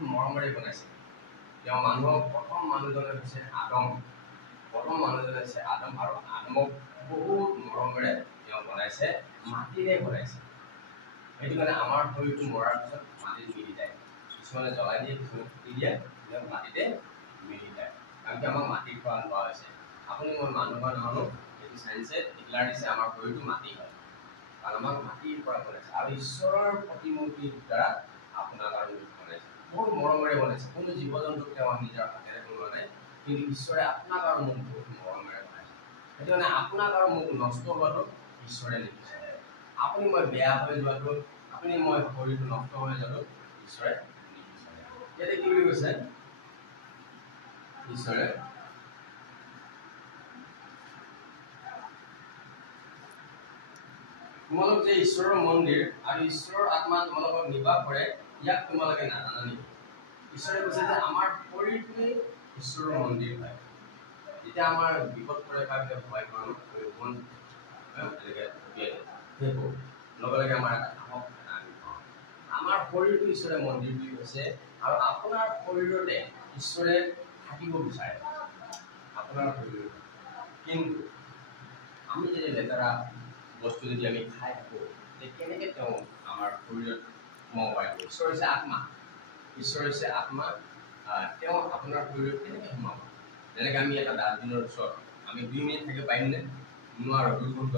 বহুত মৰমেৰে বনাইছে। তেওঁ মানুহক প্ৰথম মানুহজনে হৈছে আদম। প্ৰথম মানুহজনে হৈছে আদম, আৰু আদমক বহুত মৰমেৰে তেওঁ বনাইছে, মাটিৰে বনাইছে। সেইটো কাৰণে আমাৰ শৰীৰটো মৰাৰ পিছত মাটিত মিলি যায়। কিছুমানে জ্বলাই দিয়ে, কিছুমানে পুতি দিয়ে, মাটিতে মিলি যায়। কাৰণ কি আমাক মাটিৰ পৰা লোৱা হৈছে। আপুনি মই মানুহ বা নহ'লেও এইটো চায়েন্সে ডিক্লেয়াৰ দিছে আমাৰ শৰীৰটো মাটি হয়, কাৰণ আমাক মাটিৰ পৰা বনাইছে। আৰু ঈশ্বৰৰ প্ৰতিমূৰ্তিৰ দ্বাৰা আপোনাক আৰু মোক বনাইছে, বহুত মৰমেৰে বনাইছে। কোনো জীৱ জন্তুক তেওঁ নিজৰ হাতেৰে বনোৱা নাই, কিন্তু ঈশ্বৰে আপোনাক আৰু মোক বহুত মৰমেৰে বনাইছে। সেইটো কাৰণে আপোনাক আৰু মোক নষ্ট হোৱাটো ঈশ্বৰে নিবিচাৰে। আপুনি মই বেয়া হৈ যোৱাটো, আপুনি মই শৰীৰটো নষ্ট হৈ যোৱাটো ঈশ্বৰে নিবিচাৰে। ইয়াতে কি বুলি কৈছে ঈশ্বৰে? তোমালোক যে ঈশ্বৰৰ মন্দিৰ আৰু ঈশ্বৰৰ আত্মা তোমালোকক নিবাস কৰে, ইয়াক তোমালোকে নাজানা নেকি? ঈশ্বৰে কৈছে যে আমাৰ শৰীৰটোৱেই ঈশ্বৰৰ মন্দিৰ হয়। যেতিয়া আমাৰ বিপদ পৰে বা ভয় কৰোঁ, লগে লগে আমাৰ এটা সাহস আমাৰ শৰীৰটো ঈশ্বৰে মন্দিৰ বুলি কৈছে। আৰু আপোনাৰ শৰীৰতে ঈশ্বৰে থাকিব বিচাৰে, আপোনাৰ শৰীৰতে। কিন্তু আমি যদি লেতেৰা বস্তু যদি আমি খাই থাকোঁ, কেনেকৈ তেওঁ আমাৰ শৰীৰত সোমাব পাৰিব? ঈশ্বৰ হৈছে আত্মা, ঈশ্বৰ হৈছে আত্মা, তেওঁ আপোনাৰ শৰীৰত কেনেকৈ সোমাব? যেনেকৈ আমি এটা ডাষ্টবিনৰ ওচৰত আমি 2 মিনিট থাকিব পাৰিমনে? নোৱাৰোঁ, দুৰ্গন্ধ।